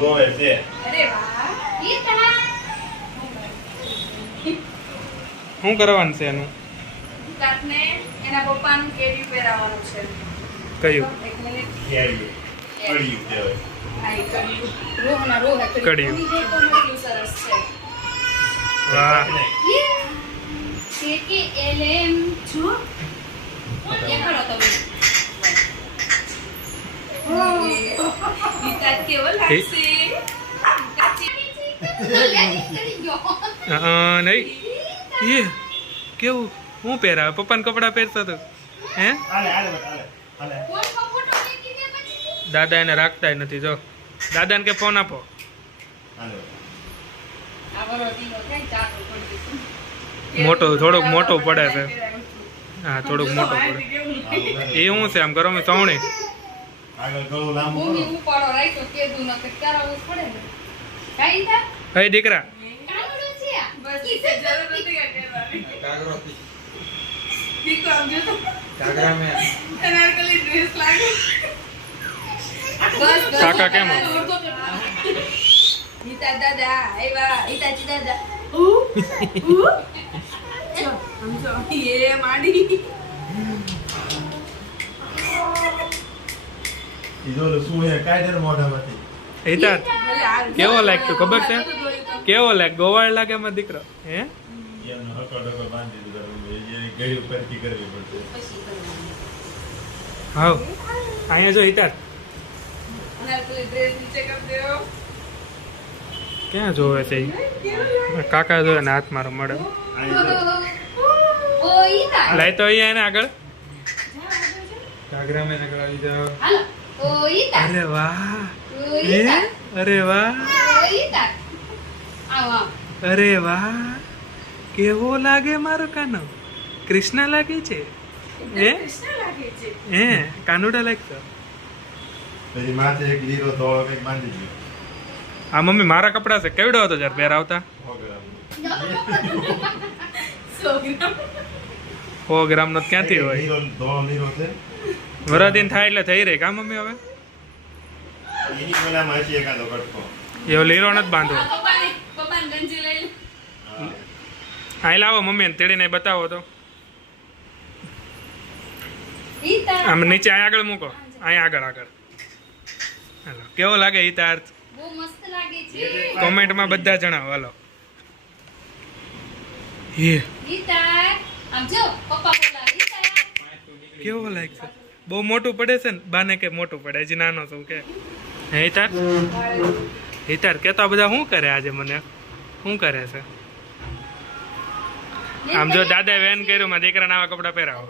રોવે છે. અરે વાહ ઈતા શું કરવાનું છે એનું? કાટને એના પપ્પાનું કેરી પહેરાવવાનું છે. કયું? એક મિનિટ કેરી. કળિયું કહેવાય. આ કર્યું રોહના રોહ કર્યું. કેટલું સરસ છે. વાહ કે કે એલએમ જો એ કરો તમે ઈતા કેવો લાગશે નહીં એ કેવું હું પહેરાવે પપ્પાને કપડાં પહેરતો હતો હે હાલે હાલે હાલે હાલે. દાદા એને રાખતા નથી જો દાદાને કે ફોન આપો હાલે. મોટો થોડુંક મોટું પડે છે હા થોડુંક મોટું પડે એ શું છે આમ કરો મેં સવણી આગળ ગળું લાંબુ ભૂમિ કરો. ઉપાડો રાખ્યો કેદું ન કે કરાવવું પડે ને કાઈ તા હે દીકરા કાનુડો છે આ બસ જરૂર નથી કે કરવાની દીકો આવજો તો અનારકલી ડ્રેસ લાગે બસ કાકા કેમ? ઈતા દાદા આવ્યા ઈતાજી દાદા સમજો એ માડી ઈ જો શું હે કાયદર મોઢામાંથી. એ તાર કેવો લાગતું ખબર છે કેવો લાગ ગોવાળ લાગે મારો દીકરો હે એમનો હકો ડકો બાંધી દીધો. એની ગળ્યું પરથી કરવી પડશે. હાવ અહીંયા જો હિતાર અનારકલી ડ્રેસ નીચે કરી દેવો ક્યાં જોવે છે ઈ? કાકા જોવે ને હાથ મારો મળે ઓ ઈતા લાય તો અહીંયા એને આગળ કાગરા મેં આગળ આવી જાઓ હાલો ઓ ઈતા અરે વાહ ઓ હે ઈતા અરે વાહ ઓ ઈતા આવો અરે વાહ કેવો લાગે મારો કાનો કૃષ્ણ લાગે છે હે કૃષ્ણ લાગે છે હે કાનુડા લાગતો પછી માથે એક લીરો ધોળો કંઈક બાંધી દીધો. આ મમ્મી મારા કપડા છે કેવડો હતો જ્યારે પહેરાવતા 100 ગ્રામ નો ક્યાંથી હોય લીરો ધોળો લીરો છે. વરાદીન થાય એટલે થઈ રહી કા મમ્મી હવે એની પેલામાં હશે એકાદો કટકો. એવો લીરો નથી બાંધવો પપ્પાને ગંજી લઈ લે હા. હા લાવો મમ્મી ને તેડીને બતાવો તો ઈતા આમ નીચે અહીંયા આગળ મૂકો અહીંયા આગળ આગળ હાલો કેવો લાગે ઈ તાર બહુ મસ્ત લાગે છે કોમેન્ટમાં બધા જણાવો હાલો એ ઈતા આમ જો પપ્પા બોલાવે ઈતા કેવો લાગશે બહુ મોટું પડે છે ને બાને કે મોટું પડે હજી નાનો છું કે હે તાર હિતાર કે તો આ બધા શું કરે આજે મને શું કરે છે આમ જો દાદા વેન કર્યું માં દીકરાને આવા કપડા પહેરાવો